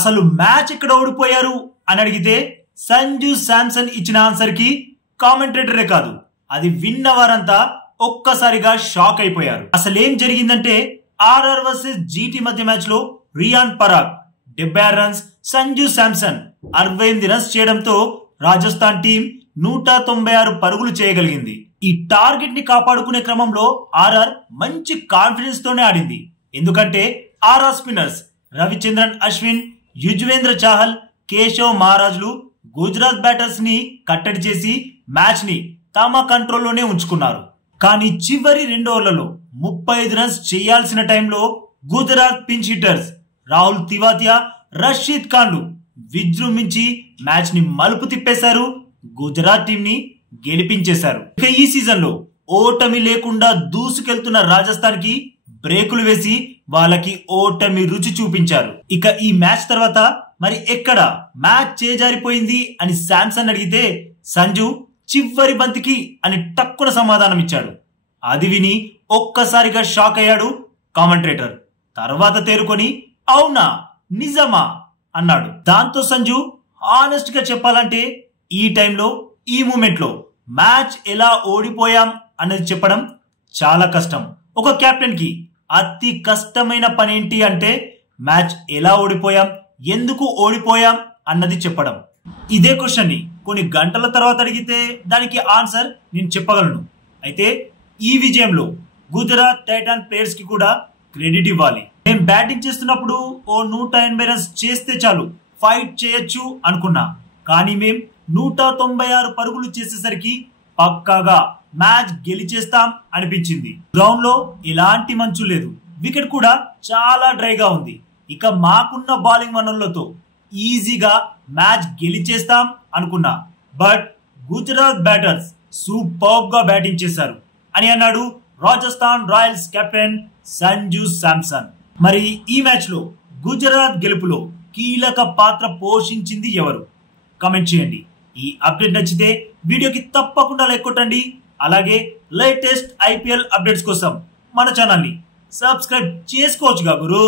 అసలు మ్యాచ్ ఎక్కడ ఓడిపోయారు అని అడిగితే సంజు శాంసన్ ఇచ్చిన ఆన్సర్ కి కామెంటేటరే కాదు, అది విన్న వారంతా ఒక్కసారిగా షాక్ అయిపోయారు. అసలు ఏం జరిగిందంటే ఆర్ఆర్ వర్సెస్ జీటీ మధ్య మ్యాచ్ లో రియాన్ పరాగ్ 76 రన్స్, సంజు శాంసన్ 68 రన్స్ చేయడంతో రాజస్థాన్ టీం 196 పరుగులు చేయగలిగింది. ఈ టార్గెట్ ని కాపాడుకునే క్రమంలో ఆర్ఆర్ మంచి కాన్ఫిడెన్స్ తోనే ఆడింది. ఎందుకంటే ఆర్ఆర్ స్పిన్నర్స్ రవిచంద్రన్ అశ్విన్, యుజ్వేంద్ర చాహల్, కేశవ్ మహారాజ్లు గుజరాత్ బ్యాటర్స్ ని కట్టడి చేసి మ్యాచ్ ని తమ కంట్రోల్లోనే ఉంచుకున్నారు. కానీ చివరి 2 ఓవర్లలో 35 రన్స్ చేయాల్సిన టైంలో గుజరాత్ పించ్ హిట్టర్స్ రాహుల్ తివాతియా, రషీద్ ఖాన్లు విజృంభించి మ్యాచ్ ని మలుపు తిప్పేశారు, గుజరాత్ టీం ని గెలిపించేశారు. ఇక ఈ సీజన్ లో ఓటమి లేకుండా దూసుకెళ్తున్న రాజస్థాన్ కి బ్రేకులు వేసి వాళ్ళకి ఓటమి రుచి చూపించారు. ఇక ఈ మ్యాచ్ తర్వాత మరి ఎక్కడ మ్యాచ్ చేజారిపోయింది అని శాంసన్ అడిగితే సంజు చివరి బంతికి అని టక్కున సమాధానం ఇచ్చాడు. అది విని ఒక్కసారిగా షాక్ అయ్యాడు కామెంటేటర్. తర్వాత తేరుకొని అవునా నిజమా అన్నాడు. దాంతో సంజు ఆనెస్ట్ గా చెప్పాలంటే ఈ టైంలో ఈ మూమెంట్ లో మ్యాచ్ ఎలా ఓడిపోయాం అన్నది చెప్పడం చాలా కష్టం. ఒక కెప్టెన్ కి అతి కష్టమైన పని ఏంటి అంటే మ్యాచ్ ఎలా ఓడిపోయాం, ఎందుకు ఓడిపోయాం అన్నది చెప్పడం. ఇదే క్వశ్చన్ ని కొన్ని గంటల తర్వాత అడిగితే దానికి ఆన్సర్ నేను చెప్పగలను. అయితే ఈ విజయంలో గుజరాత్ టైటాన్ ప్లేయర్స్ కి కూడా క్రెడిట్ ఇవ్వాలి. మేము బ్యాటింగ్ చేస్తున్నప్పుడు ఓ 180 రన్స్ చేస్తే చాలు ఫైట్ చేయొచ్చు అనుకున్నా, కానీ మేం 196 పరుగులు చేసేసరికి పక్కాగా మ్యాచ్ గెలిచేస్తాం అనిపించింది. గ్రౌండ్ లో ఎలాంటి మంచు లేదు, వికెట్ కూడా చాలా డ్రైగా ఉంది. ఇక మాకున్న బౌలింగ్ వనరులతో ఈజీగా మ్యాచ్ గెలిచేస్తాం అనుకున్నా, బట్ గుజరాత్ బ్యాటర్స్ సూపర్బ్ గా బ్యాటింగ్ చేశారు అని అన్నాడు రాజస్థాన్ రాయల్స్ కెప్టెన్ సంజు శాంసన్. మరి ఈ మ్యాచ్ లో గుజరాత్ గెలుపులో కీలక పాత్ర పోషించింది ఎవరు? కామెంట్ చేయండి. ఈ అప్డేట్ నచ్చితే వీడియోకి తప్పకుండా లైక్ కొట్టండి. అలాగే లేటెస్ట్ ఐపీఎల్ అప్డేట్స్ కోసం మన ఛానల్ ని సబ్స్క్రైబ్ చేసుకోవచ్చుగా గురు.